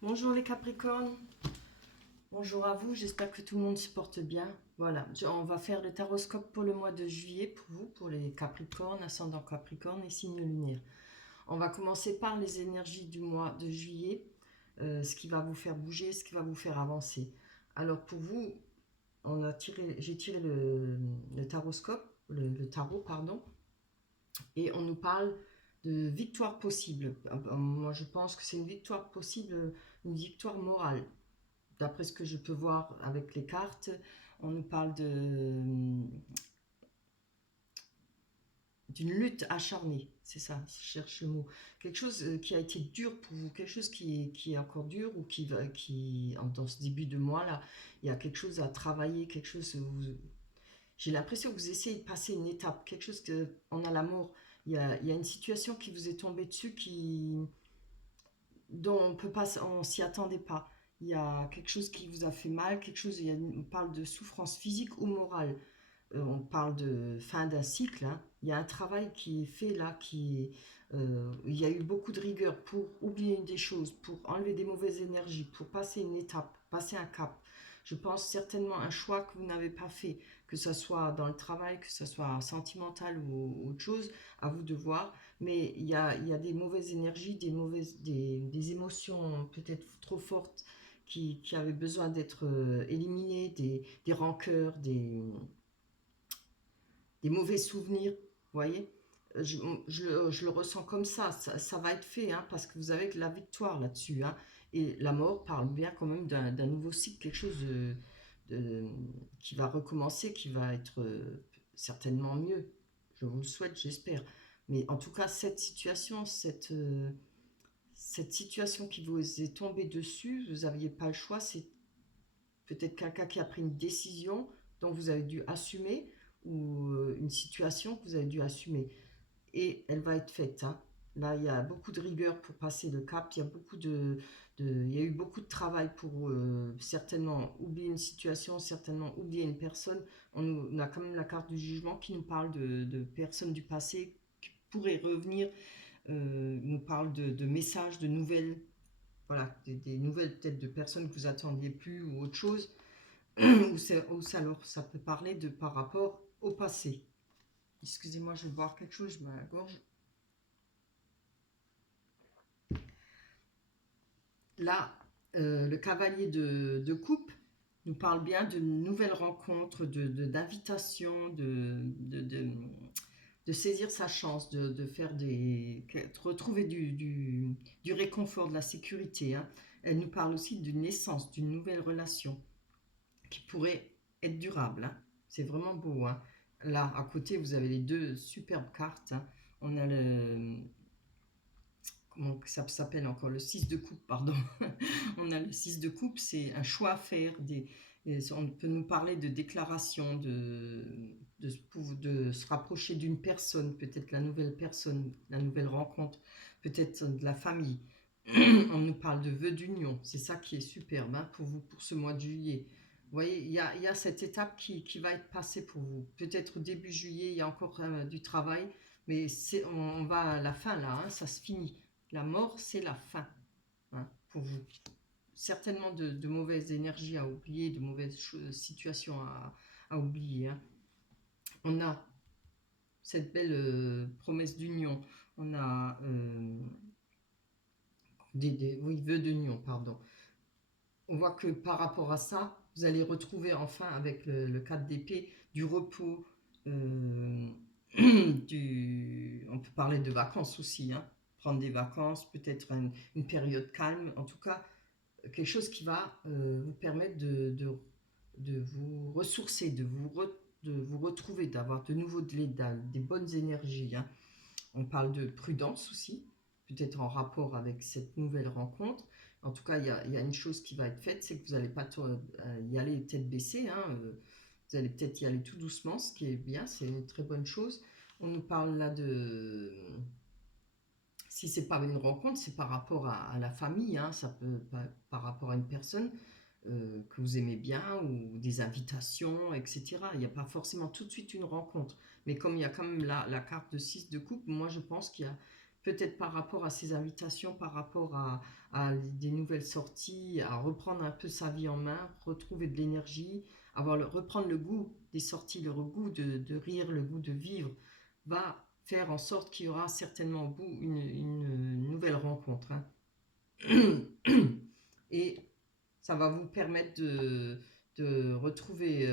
Bonjour les Capricornes, bonjour à vous, j'espère que tout le monde se porte bien. Voilà, on va faire le taroscope pour le mois de juillet pour vous, pour les Capricornes, ascendant Capricorne et signe lunaire. On va commencer par les énergies du mois de juillet, ce qui va vous faire bouger, ce qui va vous faire avancer. Alors pour vous, j'ai tiré le taroscope, le tarot, pardon, et on nous parle de victoire possible. Moi je pense que c'est une victoire possible, une victoire morale. D'après ce que je peux voir avec les cartes, on nous parle d'une lutte acharnée, c'est ça, je cherche le mot. Quelque chose qui a été dur pour vous, quelque chose qui est encore dur ou dans ce début de mois là, il y a quelque chose à travailler, quelque chose, j'ai l'impression que vous essayez de passer une étape, quelque chose que, on a la mort, il y a une situation qui vous est tombée dessus dont on peut pas, on s'y attendait pas. Il y a quelque chose qui vous a fait mal, quelque chose, on parle de souffrance physique ou morale. On parle de fin d'un cycle, hein. Il y a un travail qui est fait là, il y a eu beaucoup de rigueur pour oublier des choses, pour enlever des mauvaises énergies, pour passer une étape, passer un cap. Je pense certainement un choix que vous n'avez pas fait, que ce soit dans le travail, que ce soit sentimental ou autre chose, à vous de voir. Mais il y a des mauvaises énergies, des émotions peut-être trop fortes qui avaient besoin d'être éliminées, des rancœurs, des mauvais souvenirs, vous voyez. Je le ressens comme ça va être fait, hein, parce que vous avez la victoire là-dessus, hein, et la mort parle bien quand même d'un nouveau cycle, quelque chose de- qui va recommencer, qui va être certainement mieux, je vous le souhaite, j'espère, mais en tout cas cette situation qui vous est tombée dessus, vous n'aviez pas le choix, c'est peut-être quelqu'un qui a pris une décision dont vous avez dû assumer ou une situation que vous avez dû assumer. Et elle va être faite, hein. Là, il y a beaucoup de rigueur pour passer le cap. Il y a eu beaucoup de travail pour certainement oublier une situation, certainement oublier une personne. On a quand même la carte du jugement qui nous parle de personnes du passé qui pourraient revenir, nous parle de messages, de nouvelles, voilà, des nouvelles peut-être de personnes que vous attendiez plus ou autre chose. Alors ça peut parler de par rapport au passé. Excusez-moi, je vais boire quelque chose, je me la gorge. Là, le cavalier de coupe nous parle bien de nouvelles rencontres, d'invitations, de saisir sa chance, de faire de retrouver du réconfort, de la sécurité, hein. Elle nous parle aussi d'une naissance, d'une nouvelle relation qui pourrait être durable, hein. C'est vraiment beau, hein. Là, à côté, vous avez les deux superbes cartes, hein. On a comment ça s'appelle encore, le 6 de coupe, pardon. On a le 6 de coupe, c'est un choix à faire. On peut nous parler de déclaration, de se rapprocher d'une personne, peut-être la nouvelle personne, la nouvelle rencontre, peut-être de la famille. On nous parle de vœux d'union, c'est ça qui est superbe, hein, pour vous, pour ce mois de juillet. Vous voyez, il y a cette étape qui va être passée pour vous. Peut-être début juillet, il y a encore du travail, mais on va à la fin là, hein, ça se finit. La mort, c'est la fin, hein, pour vous. Certainement de mauvaises énergies à oublier, de mauvaises situations à oublier, hein. On a cette belle promesse d'union. On a oui, vœux d'union, pardon. On voit que par rapport à ça, vous allez retrouver enfin avec le 4 d'épée du repos, euh, on peut parler de vacances aussi, hein. Prendre des vacances, peut-être une période calme, en tout cas quelque chose qui va vous permettre de vous ressourcer, de vous retrouver, d'avoir de nouveau des bonnes énergies, hein. On parle de prudence aussi, peut-être en rapport avec cette nouvelle rencontre. En tout cas, il y a une chose qui va être faite, c'est que vous n'allez pas y aller tête baissée, hein. Vous allez peut-être y aller tout doucement, ce qui est bien, c'est une très bonne chose. On nous parle là si c'est pas une rencontre, c'est par rapport à la famille, hein, ça peut par rapport à une personne que vous aimez bien ou des invitations, etc. Il n'y a pas forcément tout de suite une rencontre. Mais comme il y a quand même la carte de 6 de coupe, moi je pense qu'il y a peut-être par rapport à ces invitations, par rapport à des nouvelles sorties, à reprendre un peu sa vie en main, retrouver de l'énergie, reprendre le goût des sorties, le goût de rire, le goût de vivre, va faire en sorte qu'il y aura certainement au bout une nouvelle rencontre. Hein. Et ça va vous permettre de retrouver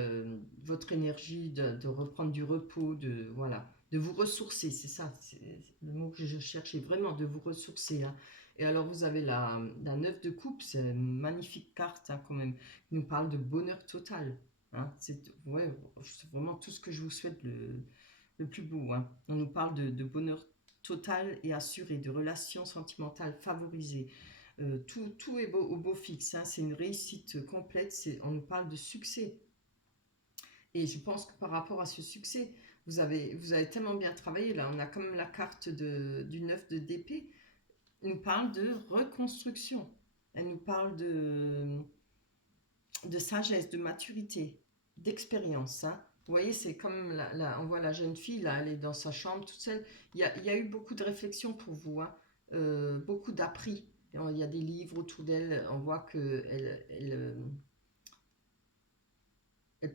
votre énergie, de reprendre du repos, voilà, de vous ressourcer, c'est ça, c'est le mot que je cherchais, vraiment de vous ressourcer. Hein. Et alors vous avez la 9 de coupe, c'est une magnifique carte hein, quand même, qui nous parle de bonheur total. Hein. C'est vraiment tout ce que je vous souhaite le plus beau. Hein. On nous parle de bonheur total et assuré, de relations sentimentales favorisées. Tout est au beau fixe, hein, c'est une réussite complète, on nous parle de succès. Et je pense que par rapport à ce succès, vous avez tellement bien travaillé, là on a quand même la carte du 9 d'épée, elle nous parle de reconstruction, elle nous parle de sagesse, de maturité, d'expérience. Hein. Vous voyez, c'est comme, on voit la jeune fille, là, elle est dans sa chambre toute seule. Il y a eu beaucoup de réflexions pour vous, hein. Beaucoup d'appris. Il y a des livres autour d'elle, on voit elle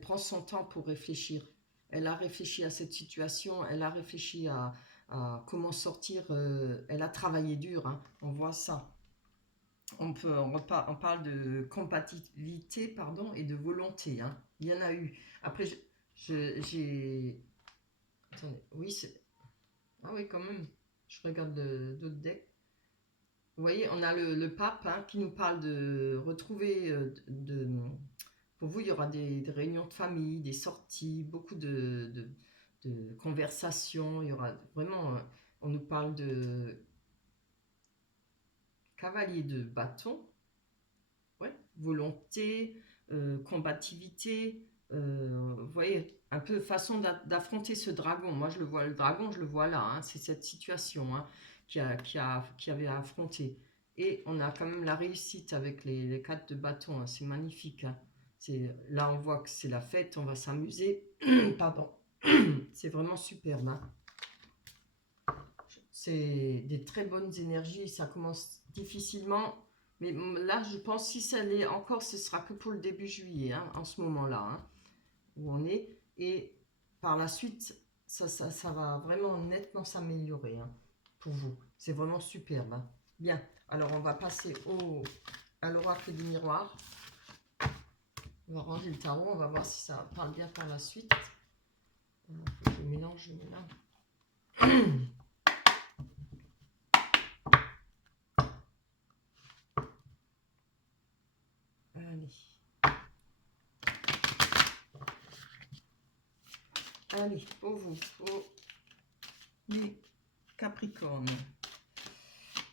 prend son temps pour réfléchir. Elle a réfléchi à cette situation, elle a réfléchi à comment sortir, elle a travaillé dur, hein. On voit ça. On parle de compatibilité pardon, et de volonté. Hein. Il y en a eu. Après, j'ai... Attendez, oui, c'est... Ah oui, quand même. Je regarde d'autres decks. Vous voyez, on a le pape hein, qui nous parle de retrouver... pour vous, il y aura des réunions de famille, des sorties, beaucoup de conversations. Il y aura vraiment... on nous parle de cavalier de bâton. Ouais, volonté, combativité, vous voyez, un peu façon d'affronter ce dragon. Moi, je le vois, le dragon, je le vois là, hein, c'est cette situation hein, qui avait à affronter. Et on a quand même la réussite avec les 4 de bâton, hein, c'est magnifique. Hein. Là, on voit que c'est la fête, on va s'amuser. Pardon, c'est vraiment superbe. Hein. C'est des très bonnes énergies, ça commence difficilement. Mais là, je pense si ça l'est encore, ce sera que pour le début juillet, hein, en ce moment-là, hein, où on est. Et par la suite, ça va vraiment nettement s'améliorer hein, pour vous. C'est vraiment superbe. Hein. Bien, alors on va passer à l'oracle du miroir. On va ranger le tarot, on va voir si ça parle bien par la suite. Je mélange, Allez, pour vous, pour les Capricornes.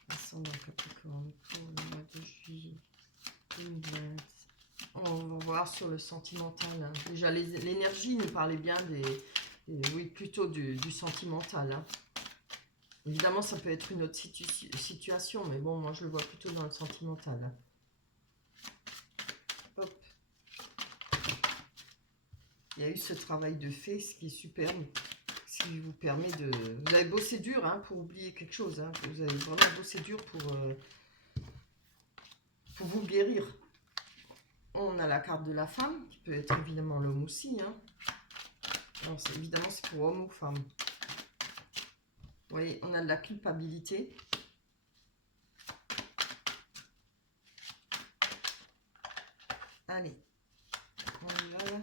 Ascendant Capricorne pour le mois de juillet 2020. On va voir sur le sentimental. Hein. Déjà, l'énergie nous parlait bien oui, plutôt du sentimental. Hein. Évidemment, ça peut être une autre situation, mais bon, moi je le vois plutôt dans le sentimental. Hein. Hop. Il y a eu ce travail de fait, ce qui est superbe, ce qui vous permet de... Vous avez bossé dur hein, pour oublier quelque chose. Hein. Vous avez vraiment bossé dur pour vous guérir. On a la carte de la femme, qui peut être évidemment l'homme aussi. Hein. Alors, évidemment, c'est pour homme ou femme. Vous voyez, on a de la culpabilité. Allez, on y va là.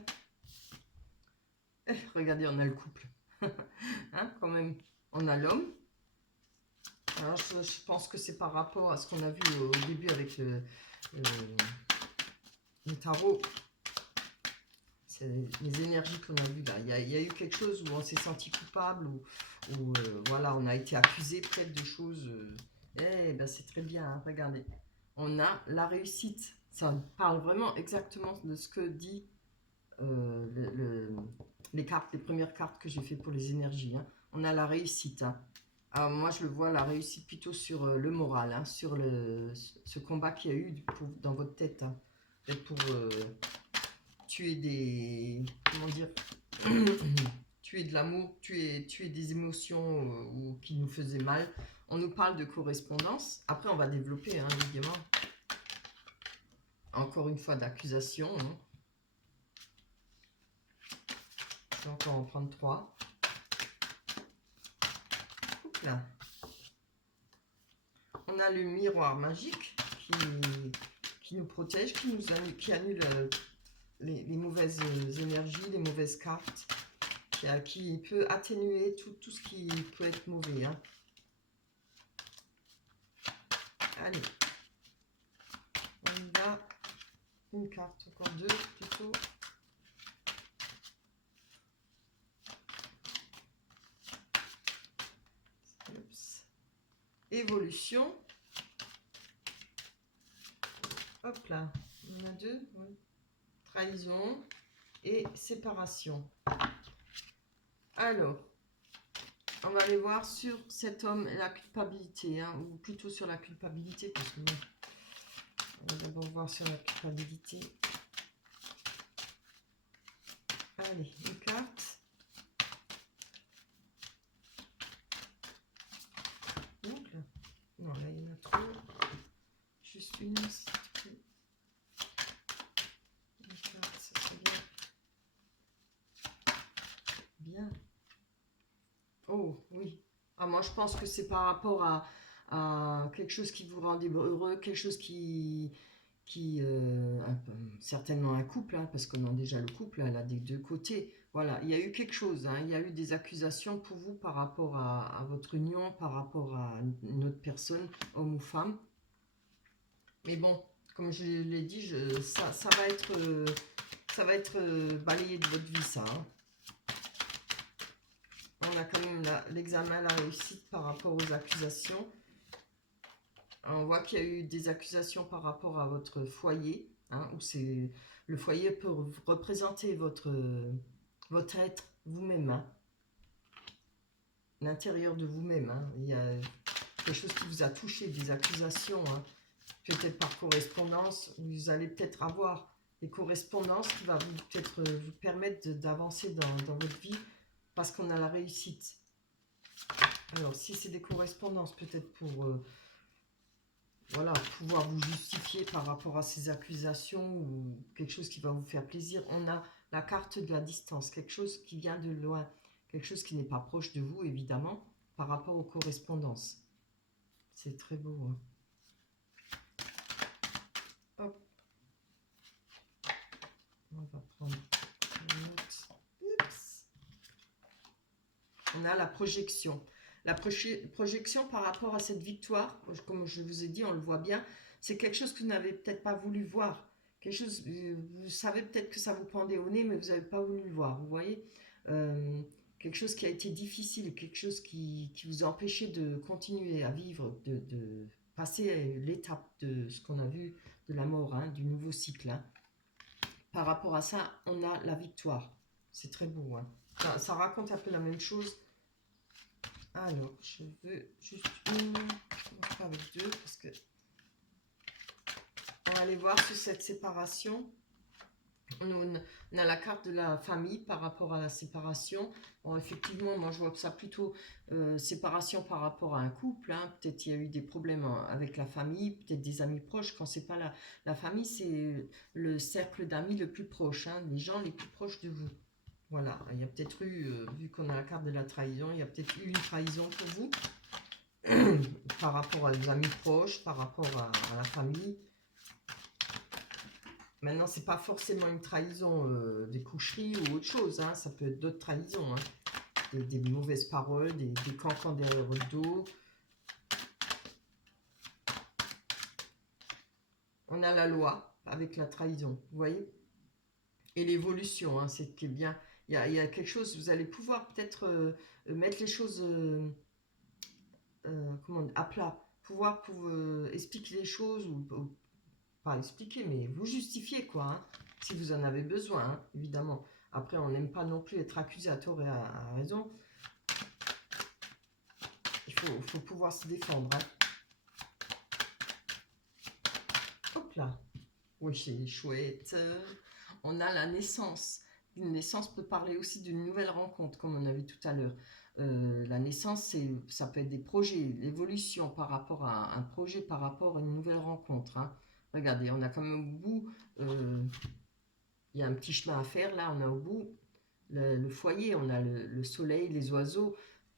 Regardez, on a le couple. Hein, quand même, on a l'homme. Alors, je pense que c'est par rapport à ce qu'on a vu au début avec le tarot. C'est les énergies qu'on a vues là. Il y a eu quelque chose où on s'est senti coupable, où voilà, on a été accusé peut-être de choses. Eh ben c'est très bien, hein, regardez. On a la réussite. Ça parle vraiment exactement de ce que dit les cartes, les premières cartes que j'ai fait pour les énergies. Hein. On a la réussite. Hein. Alors moi je le vois la réussite plutôt sur le moral, hein, sur ce combat qu'il y a eu dans votre tête. Hein. Peut-être pour tuer des... Comment dire tuer de l'amour, tuer des émotions qui nous faisaient mal. On nous parle de correspondance. Après, on va développer, hein, évidemment. Encore une fois, d'accusation. Hein. Je vais encore en prendre 3. Là. On a le miroir magique qui nous protège, qui annule les mauvaises énergies, les mauvaises cartes, qui peut atténuer tout ce qui peut être mauvais. Hein. Allez, on y va. Une carte, encore 2 plutôt. Oups. Évolution. Hop là, on en a 2. Oui. Trahison et séparation. Alors, on va aller voir sur cet homme la culpabilité, hein, ou plutôt sur la culpabilité, parce que bon, on va d'abord voir sur la culpabilité. Allez, une carte. Donc, là. Non, là, il y en a trop. Juste une, s'il te plaît. Une carte, ça c'est bien. Bien. Oh, oui. Ah, moi, je pense que c'est par rapport à quelque chose qui vous rendait heureux, quelque chose certainement un couple, hein, parce qu'on a déjà le couple, là, des deux côtés. Voilà, il y a eu quelque chose, hein, il y a eu des accusations pour vous par rapport à votre union, par rapport à une autre personne, homme ou femme. Mais bon, comme je l'ai dit, ça va être balayé de votre vie, ça. Hein. On a quand même l'examen, la réussite par rapport aux accusations. On voit qu'il y a eu des accusations par rapport à votre foyer, hein, où le foyer peut représenter votre être vous-même, hein, l'intérieur de vous-même. Hein. Il y a quelque chose qui vous a touché, des accusations, hein, peut-être par correspondance. Vous allez peut-être avoir des correspondances qui vont peut-être vous permettre d'avancer dans votre vie parce qu'on a la réussite. Alors, si c'est des correspondances, peut-être pour voilà, pouvoir vous justifier par rapport à ces accusations ou quelque chose qui va vous faire plaisir. On a la carte de la distance, quelque chose qui vient de loin, quelque chose qui n'est pas proche de vous, évidemment, par rapport aux correspondances. C'est très beau. Hein. Hop. On va prendre une autre. Oups. On a la projection. La projection par rapport à cette victoire, comme je vous ai dit, on le voit bien, c'est quelque chose que vous n'avez peut-être pas voulu voir. Quelque chose, vous savez peut-être que ça vous pendait au nez, mais vous n'avez pas voulu le voir, vous voyez. Quelque chose qui a été difficile, quelque chose qui vous a empêché de continuer à vivre, de passer l'étape de ce qu'on a vu, de la mort, hein, du nouveau cycle. Hein. Par rapport à ça, on a la victoire. C'est très beau. Hein. Ça raconte un peu la même chose. Alors, je veux juste une, pas avec 2, parce que on va aller voir sur cette séparation. On a la carte de la famille par rapport à la séparation. Bon, effectivement, moi je vois que ça plutôt séparation par rapport à un couple. Hein. Peut-être il y a eu des problèmes avec la famille, peut-être des amis proches. Quand c'est pas la famille, c'est le cercle d'amis le plus proche, hein, les gens les plus proches de vous. Voilà, il y a peut-être eu, vu qu'on a la carte de la trahison, il y a peut-être eu une trahison pour vous, par rapport à des amis proches, par rapport à la famille. Maintenant, c'est pas forcément une trahison des coucheries ou autre chose, hein, ça peut être d'autres trahisons, hein, des mauvaises paroles, des cancans derrière votre dos. On a la loi avec la trahison, vous voyez. Et l'évolution, hein, c'est ce qui est bien. Il y a quelque chose, vous allez pouvoir peut-être mettre les choses à plat, pouvoir expliquer les choses, ou pas expliquer, mais vous justifier, quoi, hein, si vous en avez besoin, hein, évidemment. Après, on n'aime pas non plus être accusé à tort et à raison. Il faut pouvoir se défendre. Hein. Hop là. Oui, c'est chouette. On a la naissance. Une naissance peut parler aussi d'une nouvelle rencontre, comme on a vu tout à l'heure. La naissance, ça peut être des projets, l'évolution par rapport à un projet, par rapport à une nouvelle rencontre. Hein. Regardez, on a comme au bout, il y a un petit chemin à faire là, on a au bout le foyer, on a le soleil, les oiseaux.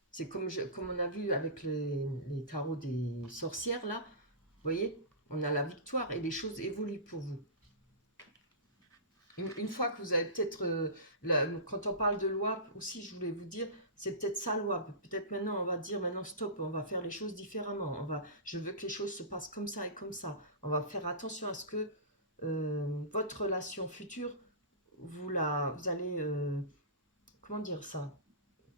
C'est comme on a vu avec les tarots des sorcières là, vous voyez, on a la victoire et les choses évoluent pour vous. Une fois que vous avez peut-être, quand on parle de loi aussi, je voulais vous dire, c'est peut-être sa loi. Peut-être maintenant, on va dire, maintenant stop, on va faire les choses différemment. Je veux que les choses se passent comme ça et comme ça. On va faire attention à ce que votre relation future, vous allez, comment dire ça?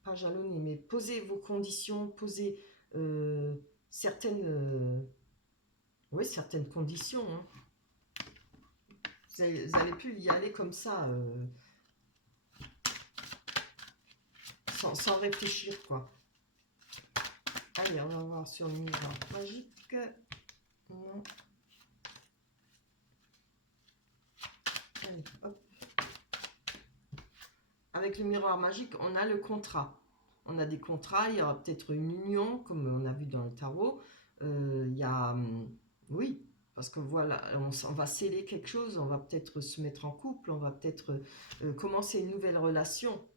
Pas jalonner, mais poser vos conditions, poser euh, certaines, oui, certaines conditions. Hein. Vous allez plus y aller comme ça. Sans réfléchir, quoi. Allez, on va voir sur le miroir magique. Non. Allez, hop. Avec le miroir magique, on a le contrat. On a des contrats, il y aura peut-être une union, comme on a vu dans le tarot. Il y a... oui, parce que voilà, on va sceller quelque chose, on va peut-être se mettre en couple, on va peut-être commencer une nouvelle relation.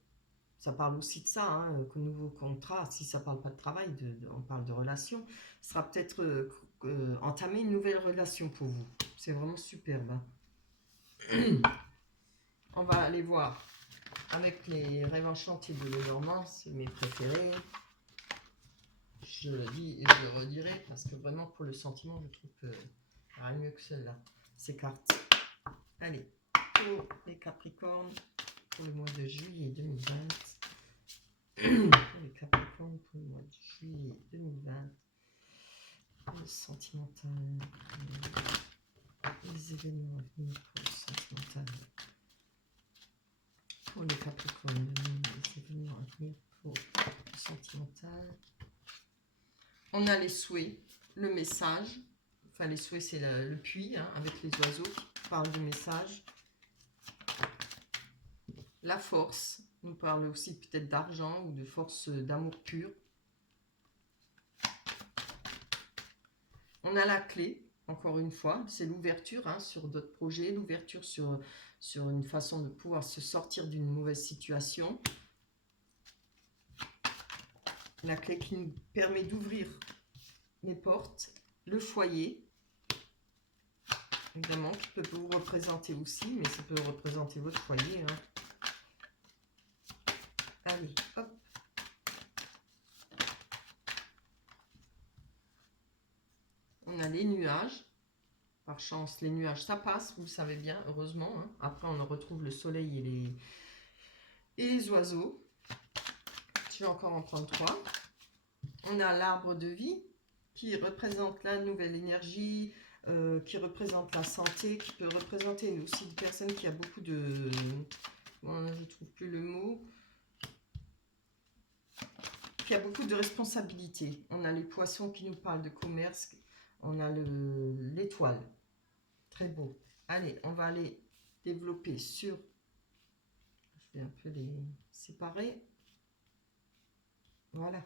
Ça parle aussi de ça, hein, nouveau contrat, si ça ne parle pas de travail, on parle de relation, ce sera peut-être entamer une nouvelle relation pour vous. C'est vraiment superbe. Hein. On va aller voir avec les rêves enchantés de Lenormand, c'est mes préférés. Je le dis et je le redirai, parce que vraiment pour le sentiment, je trouve que rien mieux que celle-là. Ces cartes. Allez, pour les Capricornes, pour le mois de juillet 2020. Les Capricornes pour le mois de juillet 2020, le sentimental, les événements à venir pour le sentimental, pour les Capricornes, les événements à venir pour le sentimental. On a les souhaits, le message, enfin les souhaits c'est le puits, hein, avec les oiseaux qui parlent du message. La force nous parle aussi peut-être d'argent ou de force d'amour pur. On a la clé, encore une fois, c'est l'ouverture hein, sur d'autres projets, l'ouverture sur une façon de pouvoir se sortir d'une mauvaise situation. La clé qui nous permet d'ouvrir les portes, le foyer, évidemment, qui peut vous représenter aussi, mais ça peut représenter votre foyer. Hein. Allez, hop. On a les nuages. Par chance, les nuages, ça passe, vous le savez bien, heureusement. Hein. Après, on retrouve le soleil et les oiseaux. Je vais encore en prendre 3. On a l'arbre de vie qui représente la nouvelle énergie, qui représente la santé, qui peut représenter aussi une personne qui a beaucoup de... Bon, je ne trouve plus le mot. Qui a beaucoup de responsabilités. On a les poissons qui nous parlent de commerce. On a l'étoile. Très beau. Allez, on va aller développer sur... Je vais un peu les séparer. Voilà.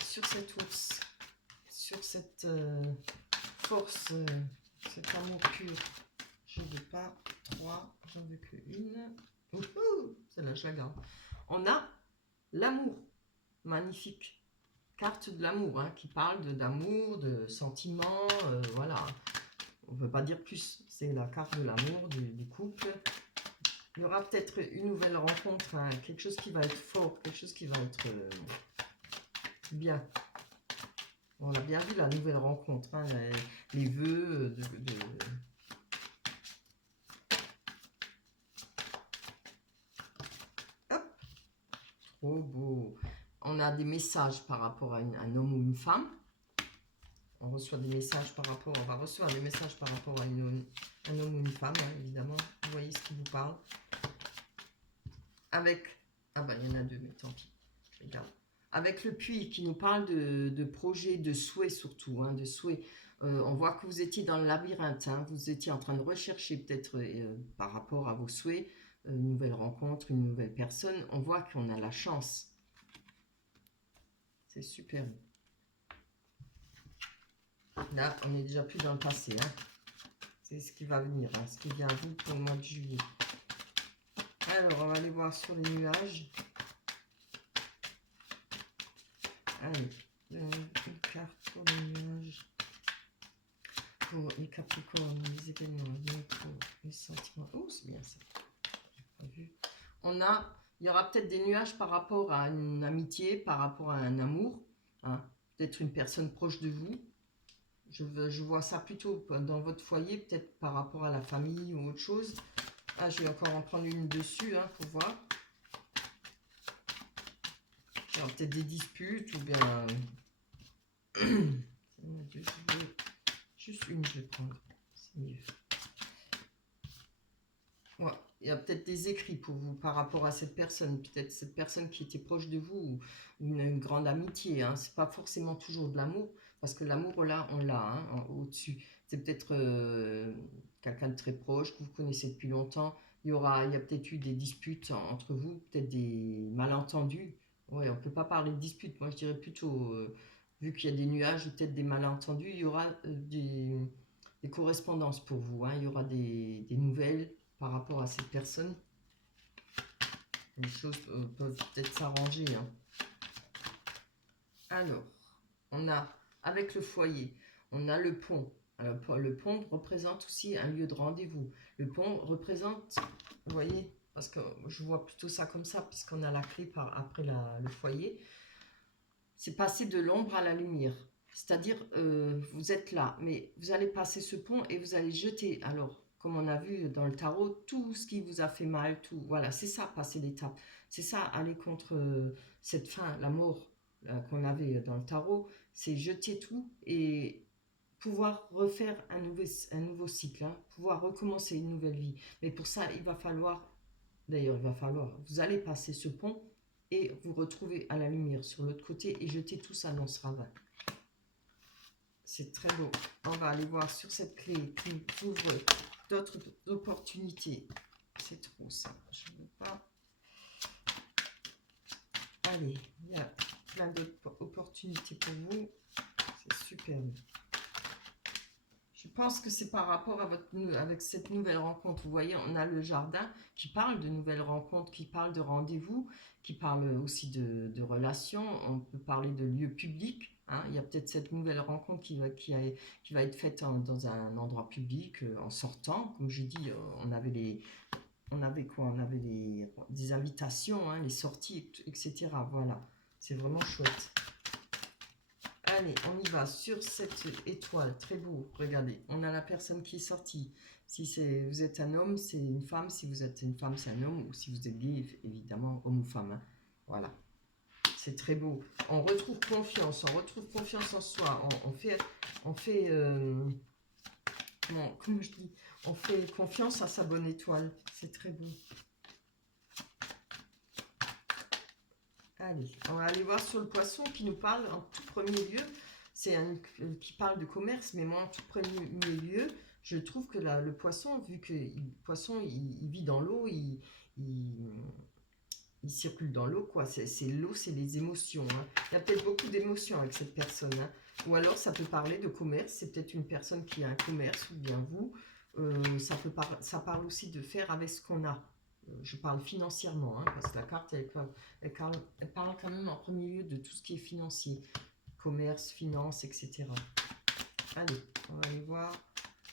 Sur cet ours, sur cette force, cet amour pur. Je ne veux pas 3, j'en veux qu'une. Celle-là, je la garde. On a l'amour. Magnifique. Carte de l'amour, hein, qui parle d'amour, de sentiments, voilà. On ne peut pas dire plus. C'est la carte de l'amour, du couple. Il y aura peut-être une nouvelle rencontre, hein, quelque chose qui va être fort, quelque chose qui va être bien. On a bien vu la nouvelle rencontre, hein, les vœux Hop. Trop beau. On a des messages par rapport à un homme ou une femme. On reçoit des messages par rapport, on va recevoir des messages par rapport à un homme ou une femme, hein, évidemment. Vous voyez ce qui vous parle. Avec, ah ben il y en a 2, mais tant pis, je les garde. Avec le puits qui nous parle de projets, de souhaits surtout, hein, de souhaits. On voit que vous étiez dans le labyrinthe, hein, vous étiez en train de rechercher peut-être par rapport à vos souhaits, une nouvelle rencontre, une nouvelle personne. On voit qu'on a la chance. C'est super. Là, on est déjà plus dans le passé. Hein. C'est ce qui va venir, hein, ce qui vient à vous pour le mois de juillet. Alors, on va aller voir sur les nuages. Allez, une carte pour les nuages. Pour les Capricornes, les événements, les sentiments. Oh, c'est bien ça. J'ai pas vu. Il y aura peut-être des nuages par rapport à une amitié, par rapport à un amour. Hein. Peut-être une personne proche de vous. Je vois ça plutôt dans votre foyer, peut-être par rapport à la famille ou autre chose. Ah, je vais encore en prendre une dessus, hein, pour voir. Il y aura peut-être des disputes ou bien... Juste une, je vais prendre. C'est mieux. Ouais. Il y a peut-être des écrits pour vous par rapport à cette personne. Peut-être cette personne qui était proche de vous ou une grande amitié. Hein. Ce n'est pas forcément toujours de l'amour. Parce que l'amour, là, on l'a hein, au-dessus. C'est peut-être quelqu'un de très proche que vous connaissez depuis longtemps. Il y a peut-être eu des disputes entre vous, peut-être des malentendus. Ouais, on ne peut pas parler de disputes. Moi, je dirais plutôt, vu qu'il y a des nuages ou peut-être des malentendus, il y aura des correspondances pour vous. Hein. Il y aura des nouvelles par rapport à cette personne. Les choses peuvent peut-être s'arranger. Hein. Alors, on a, avec le foyer, on a le pont. Alors, le pont représente aussi un lieu de rendez-vous. Le pont représente, vous voyez, parce que je vois plutôt ça comme ça, puisqu'on a la clé après le foyer. C'est passer de l'ombre à la lumière. C'est-à-dire, vous êtes là, mais vous allez passer ce pont et vous allez jeter, alors, comme on a vu dans le tarot, tout ce qui vous a fait mal, tout. Voilà, c'est ça, passer l'étape. C'est ça, aller contre cette fin, la mort qu'on avait dans le tarot. C'est jeter tout et pouvoir refaire un nouveau cycle, hein, pouvoir recommencer une nouvelle vie. Mais pour ça, il va falloir, vous allez passer ce pont et vous retrouver à la lumière sur l'autre côté et jeter tout ça dans ce ravin. C'est très beau. On va aller voir sur cette clé qui ouvre d'autres opportunités. C'est trop ça. Je ne veux pas. Allez, il y a plein d'autres opportunités pour vous. C'est superbe. Je pense que c'est par rapport à avec cette nouvelle rencontre. Vous voyez, on a le jardin qui parle de nouvelles rencontres, qui parle de rendez-vous, qui parle aussi de relations. On peut parler de lieux publics. Hein. Il y a peut-être cette nouvelle rencontre qui va être faite dans un endroit public, en sortant. Comme je dis, on avait des invitations, hein, les sorties, etc. Voilà, c'est vraiment chouette. Allez, on y va sur cette étoile, très beau, regardez, on a la personne qui est sortie. Si vous êtes un homme, c'est une femme, si vous êtes une femme, c'est un homme, ou si vous êtes gay, évidemment, homme ou femme. Hein. Voilà, c'est très beau. On retrouve confiance en soi, comment je dis, on fait confiance à sa bonne étoile, c'est très beau. Allez, on va aller voir sur le poisson qui nous parle en tout premier lieu. C'est qui parle de commerce, mais moi en tout premier lieu, je trouve que le poisson, vu que le poisson il vit dans l'eau, il circule dans l'eau, quoi. C'est l'eau, c'est les émotions. Hein. Il y a peut-être beaucoup d'émotions avec cette personne. Hein. Ou alors ça peut parler de commerce, c'est peut-être une personne qui a un commerce, ou bien vous. Ça parle aussi de faire avec ce qu'on a. Je parle financièrement, hein, parce que la carte, elle parle quand même en premier lieu de tout ce qui est financier. Commerce, finance, etc. Allez, on va aller voir.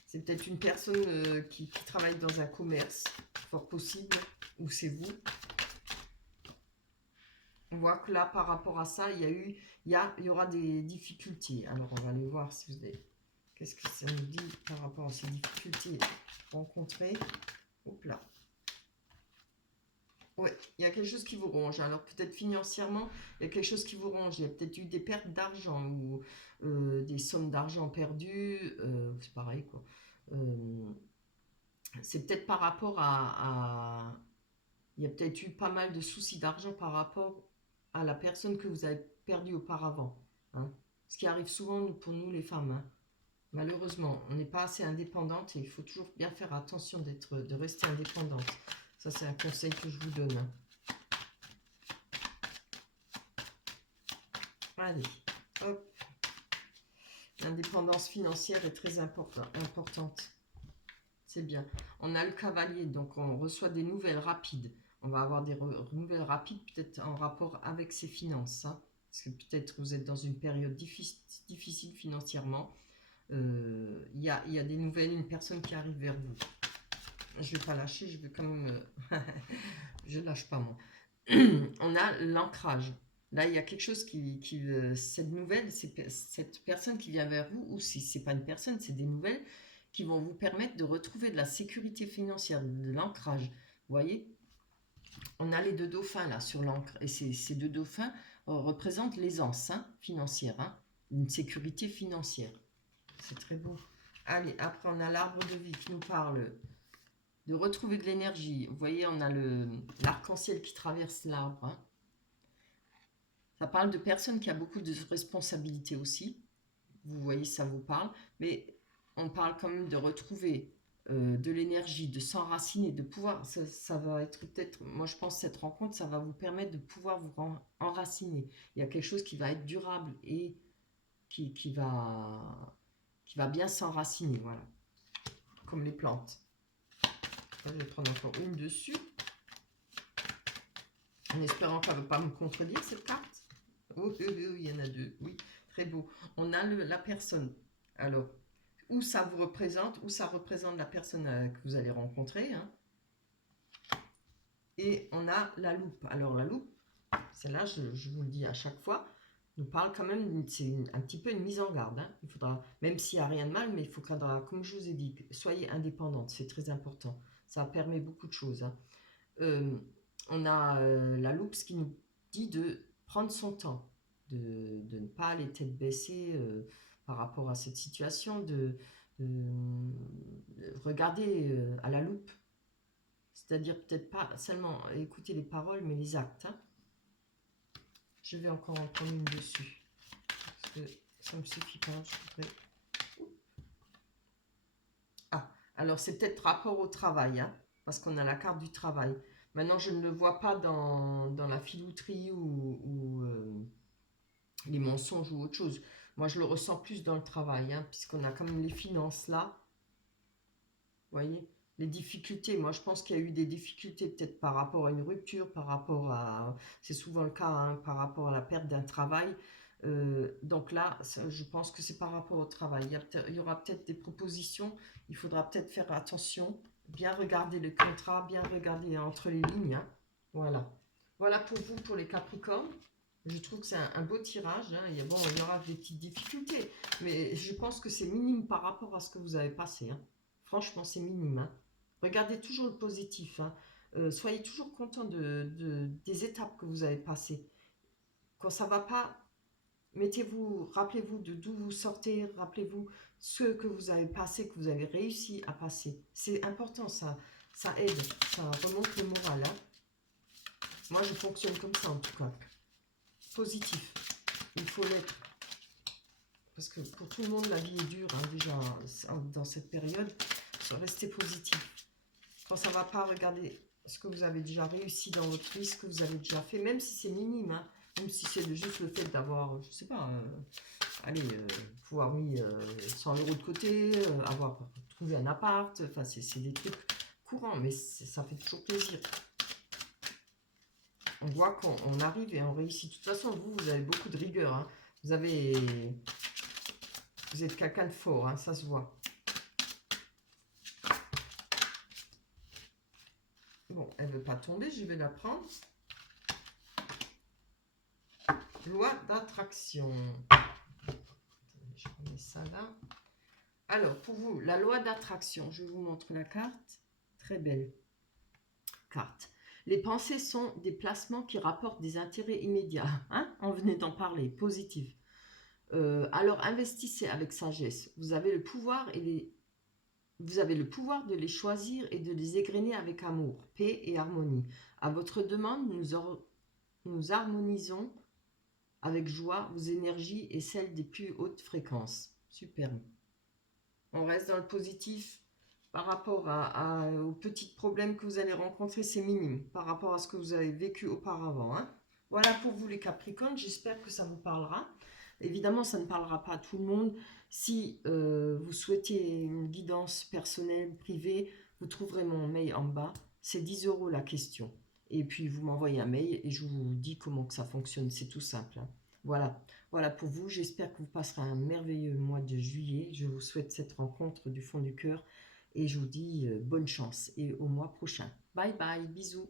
C'est peut-être une personne qui travaille dans un commerce, fort possible, ou c'est vous. On voit que là, par rapport à ça, il y aura des difficultés. Alors, on va aller voir si vous avez... Qu'est-ce que ça nous dit par rapport à ces difficultés rencontrées. Hop là. Ouais, il y a quelque chose qui vous ronge. Alors peut-être financièrement, il y a quelque chose qui vous ronge. Il y a peut-être eu des pertes d'argent ou des sommes d'argent perdues. C'est pareil, quoi. C'est peut-être par rapport il y a peut-être eu pas mal de soucis d'argent par rapport à la personne que vous avez perdue auparavant. Hein. Ce qui arrive souvent pour nous les femmes. Hein. Malheureusement, on n'est pas assez indépendante et il faut toujours bien faire attention de rester indépendante. Ça, c'est un conseil que je vous donne. Allez, hop. L'indépendance financière est très importante. C'est bien. On a le cavalier, donc on reçoit des nouvelles rapides. On va avoir des nouvelles rapides, peut-être en rapport avec ses finances. Hein, parce que peut-être vous êtes dans une période difficile financièrement. Il y a des nouvelles, une personne qui arrive vers vous. Je ne vais pas lâcher, je vais quand même... je ne lâche pas, moi. On a l'ancrage. Là, il y a quelque chose cette nouvelle, cette personne qui vient vers vous, ou si ce n'est pas une personne, c'est des nouvelles qui vont vous permettre de retrouver de la sécurité financière, de l'ancrage. Vous voyez? On a les deux dauphins là sur l'encre, et ces deux dauphins représentent l'aisance financière, une sécurité financière. C'est très beau. Allez, après on a l'arbre de vie qui nous parle de retrouver de l'énergie. Vous voyez, on a l'arc-en-ciel qui traverse l'arbre. Hein. Ça parle de personnes qui ont beaucoup de responsabilités aussi. Vous voyez, ça vous parle. Mais on parle quand même de retrouver de l'énergie, de s'enraciner, de pouvoir. Ça va être peut-être, moi je pense, cette rencontre, ça va vous permettre de pouvoir vous enraciner. Il y a quelque chose qui va être durable et qui va bien s'enraciner, voilà. Comme les plantes. Je vais prendre encore une dessus. En espérant qu'elle ne va pas me contredire, cette carte. Oh, il y en a deux. Oui, très beau. On a la personne. Alors, où ça vous représente, où ça représente la personne que vous allez rencontrer. Hein. Et on a la loupe. Alors, la loupe, celle-là, je vous le dis à chaque fois, nous parle quand même, c'est un petit peu une mise en garde. Hein. Il faudra, même s'il n'y a rien de mal, mais il faudra, comme je vous ai dit, soyez indépendante, c'est très important. Ça permet beaucoup de choses. Hein. On a la loupe, ce qui nous dit de prendre son temps, de ne pas aller tête baissée par rapport à cette situation, de regarder à la loupe. C'est-à-dire peut-être pas seulement écouter les paroles, mais les actes. Hein. Je vais encore en prendre une dessus. Parce que ça ne me suffit pas. Je voudrais... Ah, alors c'est peut-être rapport au travail, hein, parce qu'on a la carte du travail. Maintenant, je ne le vois pas dans la filouterie ou les mensonges ou autre chose. Moi, je le ressens plus dans le travail, hein, puisqu'on a quand même les finances là. Vous voyez, les difficultés. Moi, je pense qu'il y a eu des difficultés peut-être par rapport à une rupture, par rapport à... C'est souvent le cas, hein, par rapport à la perte d'un travail. Donc là, je pense que c'est par rapport au travail. Il y aura peut-être des propositions. Il faudra peut-être faire attention. Bien regarder le contrat, bien regarder entre les lignes. Hein. Voilà. Voilà pour vous, pour les Capricornes. Je trouve que c'est un beau tirage. Hein. Il y aura des petites difficultés. Mais je pense que c'est minime par rapport à ce que vous avez passé. Hein. Franchement, c'est minime. Hein. Regardez toujours le positif. Hein. Soyez toujours content des étapes que vous avez passées. Quand ça ne va pas, rappelez-vous de d'où vous sortez, rappelez-vous ce que vous avez passé, que vous avez réussi à passer. C'est important, ça aide, ça remonte le moral. Hein. Moi, je fonctionne comme ça en tout cas. Positif, il faut l'être. Parce que pour tout le monde, la vie est dure, hein, déjà dans cette période. Restez positif. Quand ça ne va pas, regardez ce que vous avez déjà réussi dans votre vie, ce que vous avez déjà fait, même si c'est minime, hein, même si c'est juste le fait d'avoir, je ne sais pas, pouvoir mis 100 € de côté, avoir trouvé un appart, enfin c'est des trucs courants, mais ça fait toujours plaisir. On voit qu'on arrive et on réussit. De toute façon, vous avez beaucoup de rigueur, hein. Vous êtes quelqu'un de fort, hein, ça se voit. Bon, elle ne veut pas tomber, je vais la prendre. Loi d'attraction. Je remets ça là. Alors, pour vous, la loi d'attraction, je vous montre la carte. Très belle carte. Les pensées sont des placements qui rapportent des intérêts immédiats. Hein, on venait d'en parler, positif. Alors, investissez avec sagesse. Vous avez le pouvoir de les choisir et de les égrener avec amour, paix et harmonie. À votre demande, nous harmonisons avec joie vos énergies et celles des plus hautes fréquences. Superbe. On reste dans le positif. Par rapport aux petits problèmes que vous allez rencontrer, c'est minime par rapport à ce que vous avez vécu auparavant. Hein. Voilà pour vous les Capricornes, j'espère que ça vous parlera. Évidemment, ça ne parlera pas à tout le monde. Si vous souhaitez une guidance personnelle, privée, vous trouverez mon mail en bas. C'est 10 € la question. Et puis, vous m'envoyez un mail et je vous dis comment que ça fonctionne. C'est tout simple, hein. Voilà, voilà pour vous. J'espère que vous passerez un merveilleux mois de juillet. Je vous souhaite cette rencontre du fond du cœur et je vous dis bonne chance et au mois prochain. Bye bye, bisous.